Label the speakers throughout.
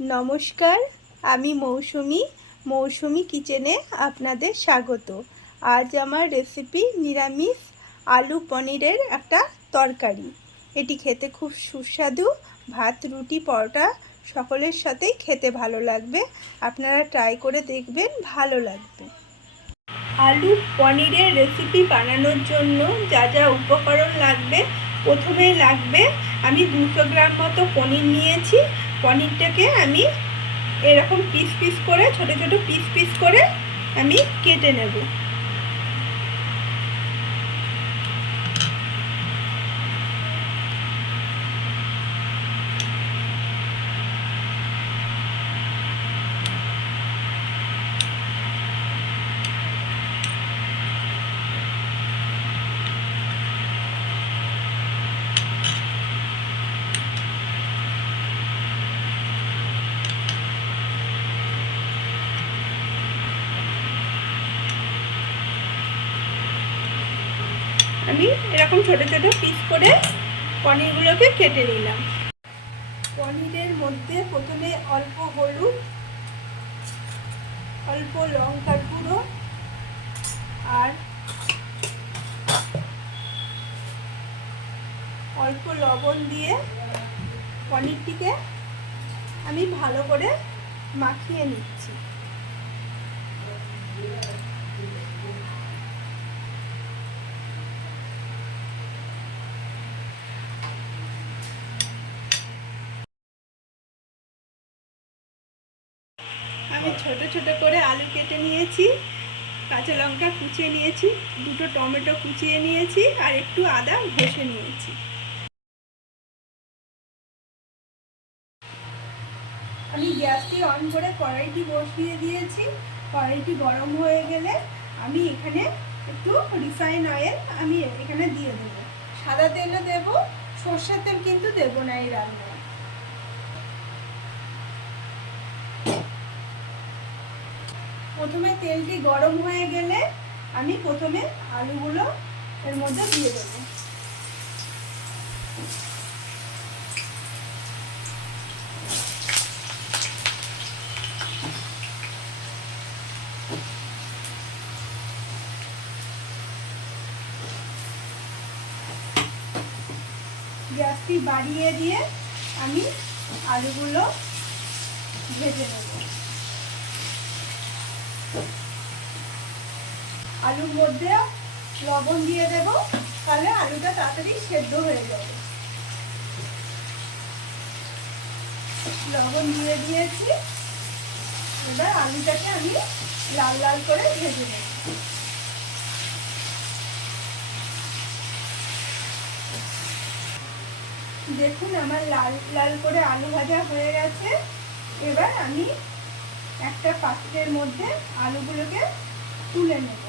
Speaker 1: নমস্কার, আমি মৌসুমি মৌসুমি কিচেনে আপনাদের স্বাগত। আজ আমার রেসিপি নিরামিষ আলু পনিরের একটা তরকারি। এটি খেতে খুব সুস্বাদু, ভাত, রুটি, পরোটা সকলের সাথেই খেতে ভালো লাগবে। আপনারা ট্রাই করে দেখবেন, ভালো লাগবে। আলু পনিরের রেসিপি বানানোর জন্য যা যা উপকরণ লাগবে প্রথমে লাগবে, আমি দুশো গ্রাম মতো পনির নিয়েছি। পনিরটাকে আমি এরকম পিস পিস করে ছোট ছোট পিস পিস করে আমি কেটে নেব। আমি এরকম ছোট ছোট পিস করে পনিরগুলোকে কেটে নিলাম। পনিরের মধ্যে প্রথমে অল্প হলুদ, অল্প লঙ্কার গুঁড়ো আর অল্প লবণ দিয়ে পনিরটিকে আমি ভালো করে মাখিয়ে নিচ্ছি। আমি ছোট ছোট করে আলু কেটে নিয়েছি, কাঁচা লঙ্কা কুচিয়ে নিয়েছি, দুটো টমেটো কুচিয়ে নিয়েছি আর একটু আদা ঘষে নিয়েছি। আমি গ্যাসটি অন করে কড়াইটি বসিয়ে দিয়েছি। কড়াইটি গরম হয়ে গেলে আমি এখানে একটু রিফাইন অয়েল আমি এখানে দিয়ে দেবো। সাদা তেলও দেবো, সর্ষের তেল কিন্তু দেবো না এই রান্নায়। প্রথমে তেলটি গরম হয়ে গেলে আমি প্রথমে আলুগুলো এর মধ্যে দিয়ে দেবো। গ্যাসটি বাড়িয়ে দিয়ে আমি আলুগুলো ভেজে নেব। আলুর মধ্যে লবণ দিয়ে দেব, তাহলে আলুটা তাড়াতাড়ি সেদ্ধ হয়ে যাবে। লবণ দিয়ে দিয়েছি, এবার আলুটাকে আমি লাল লাল করে ভেজে নেব। দেখুন আমার লাল লাল করে আলু ভাজা হয়ে গেছে। এবার আমি একটা পাত্রের মধ্যে আলুগুলোকে তুলে নেব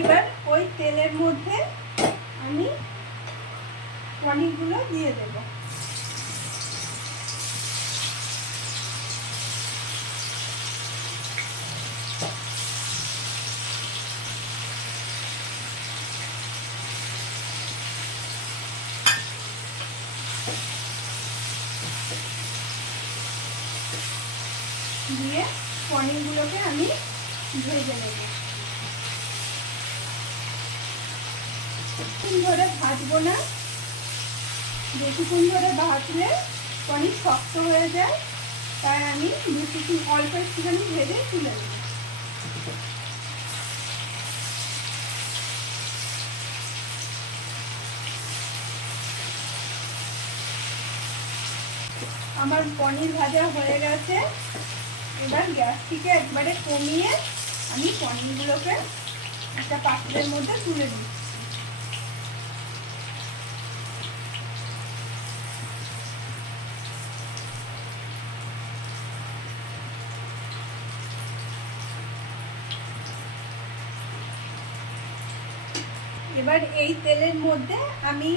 Speaker 1: এবার ওই তেলের মধ্যে আমি পনিরগুলো দিয়ে দেব। দিয়ে পনিরগুলোকে আমি ভেজে নেব। বেশিক্ষণ ধরে ভাজবো না। বেশিক্ষণ ধরে ভাজলে পনির শক্ত হয়ে যায়, তাই আমি বেশিক্ষণ অল্প একটুখানি ভেজে তুলে নেব। আমার পনির ভাজা হয়ে গেছে। এবার গ্যাসটিকে একবারে কমিয়ে আমি পনিরগুলোকে একটা পাত্রের মধ্যে তুলে দিচ্ছি এবার এই তেলের মধ্যে আমি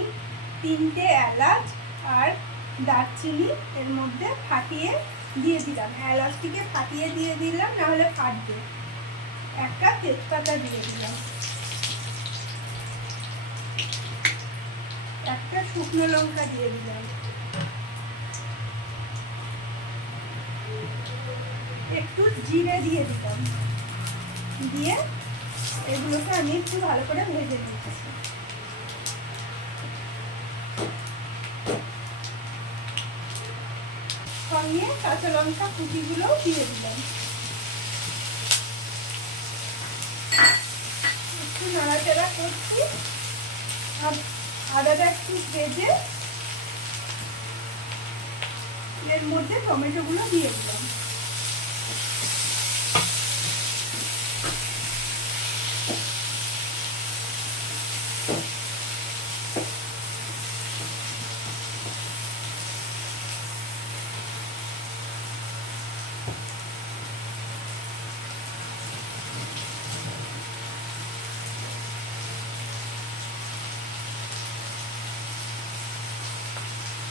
Speaker 1: তিনটে এলাচ আর দারচিনি এর মধ্যে ফাটিয়ে দিয়ে দিলাম। এলাচটিকে ফাটিয়ে দিয়ে দিলাম, না হলে ফাটবে। একটা তেজপাতা দিয়ে দিলাম। একটা শুকনো লঙ্কা দিয়ে দিলাম। একটু জিরে দিয়ে দিলাম। দিয়ে এগুলোকে আমি একটু ভালো করে ভেজে নিচ্ছি। সঙ্গে কাঁচা লঙ্কা কুচিগুলোও দিয়ে দিলাম। একটু নাড়াচাড়া করছি। আদাটা একটু ভেজে এর মধ্যে টমেটোগুলো দিয়ে দিলাম।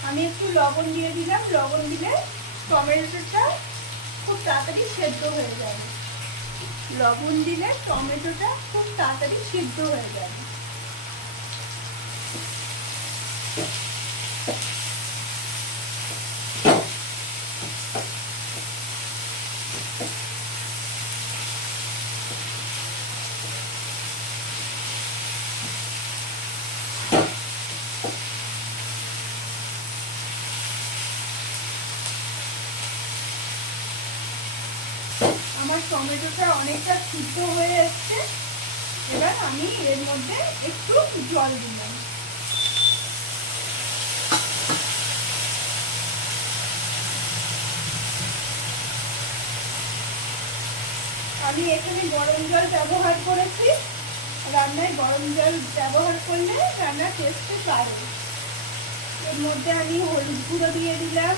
Speaker 1: আমি একটু লবণ দিয়ে দিলাম। লবণ দিলে টমেটোটা খুব তাড়াতাড়ি সেদ্ধ হয়ে যাবে। লবণ দিলে টমেটোটা খুব তাড়াতাড়ি সেদ্ধ হয়ে যাবে। আমার টমেটোটা অনেকটা সিদ্ধ হয়ে এসছে। এবার আমি এর মধ্যে একটু জল দিলাম আমি এখানে গরম জল ব্যবহার করেছি। রান্নায় গরম জল ব্যবহার করলে রান্নার টেস্টে পারে এর মধ্যে আমি হলুদ গুঁড়ো দিয়ে দিলাম।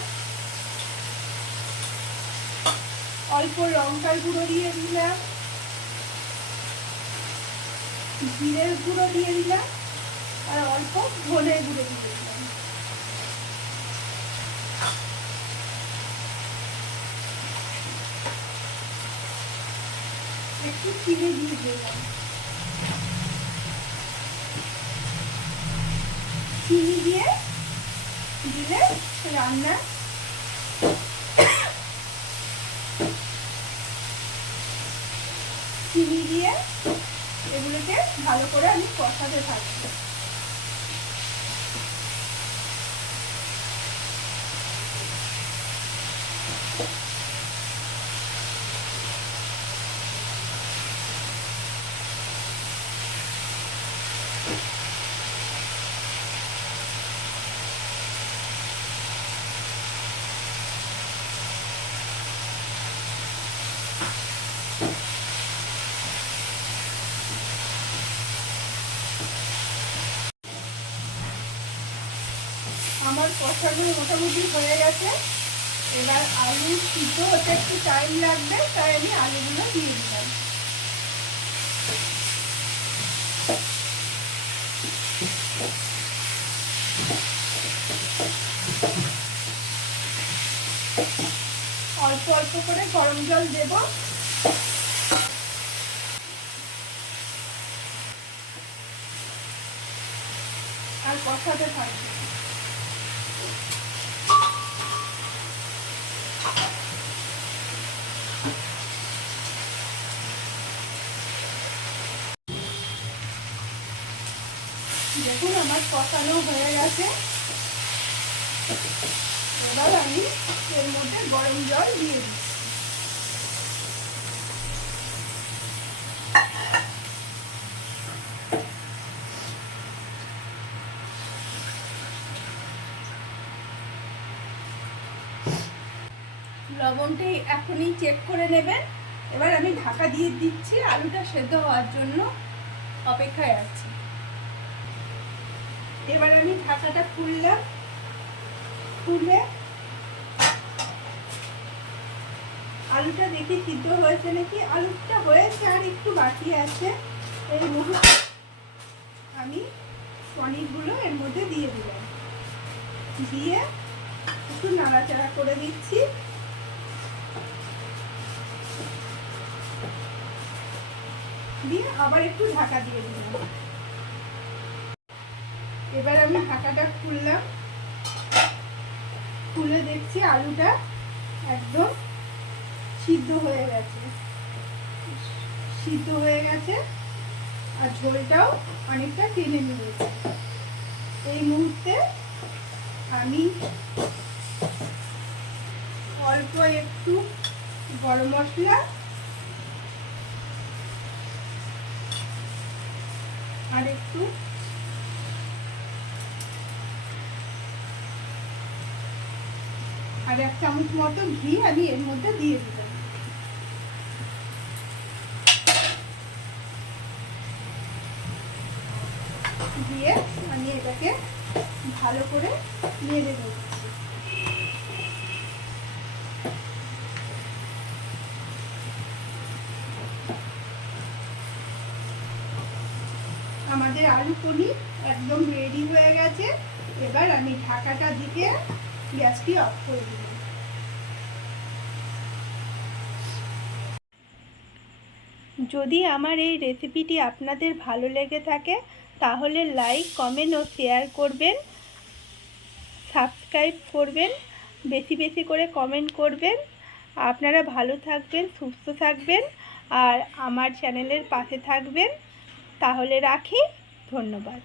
Speaker 1: অল্প লঙ্কার গুঁড়ো দিয়ে দিলাম। জিরের গুঁড়ো দিয়ে দিলাম আর অল্প ধনের গুঁড়ো দিয়ে দিলাম। একটু চিনি দিয়ে দিলাম। চিনি দিয়ে দিলে রান্না চিনি দিয়ে এগুলোকে ভালো করে আমি কষাতে থাকব আমার কষানো মোটামুটি হয়ে গেছে। এবার আলু সিদ্ধ হতে একটু টাইম লাগবে, তাই আমি আলুগুলো দিয়ে দিলাম। অল্প অল্প করে গরম জল দেব। আর কষাতে থাকবে। দেখুন, আমার কষানো হয়ে গেছে। এবার আমি এর মধ্যে গরম জল দিয়ে দিচ্ছি। লবণটি এখনই চেক করে নেবেন। এবার আমি ঢাকা দিয়ে দিচ্ছি, আলুটা সেদ্ধ হওয়ার জন্য অপেক্ষায় আছি। এবার আমি ঢাকাটা খুললাম। খুলে আলুটা দেখি সিদ্ধ হয়েছে নাকি? আলুটা হয়েছে আর একটু বাকি আছে। এই মুহূর্তে আমি পনিরগুলো এর মধ্যে দিয়ে দিলাম। দিয়ে একটু নাড়াচাড়া করে দিচ্ছি। দিয়ে আবার একটু ঢাকা দিয়ে দিলাম। এবার আমি ঢাকাটা খুললাম। খুলে দেখছি আলুটা একদম সিদ্ধ হয়ে গেছে। সিদ্ধ হয়ে গেছে আর ঝোলটাও অনেকটা টেনে নিয়েছে। এই মুহূর্তে আমি অল্প একটু গরম মশলা আর একটু আর এক চামচ মতো ঘি আমি এর মধ্যে দিয়ে দিলাম দিয়ে আমি এটাকে ভালো করে নেড়ে দিচ্ছি আমাদের আলু পনির একদম রেডি হয়ে গেছে। এবার আমি ঢাকাটা দিয়ে গ্যাসটি অফ করে দিলাম যদি আমার এই রেসিপিটি আপনাদের ভালো লেগে থাকে, তাহলে লাইক কমেন্ট ও শেয়ার করবেন সাবস্ক্রাইব করবেন, বেশি বেশি করে কমেন্ট করবেন। আপনারা ভালো থাকবেন, সুস্থ থাকবেন, আর আমার চ্যানেলের পাশে থাকবেন। তাহলে রাখি, ধন্যবাদ।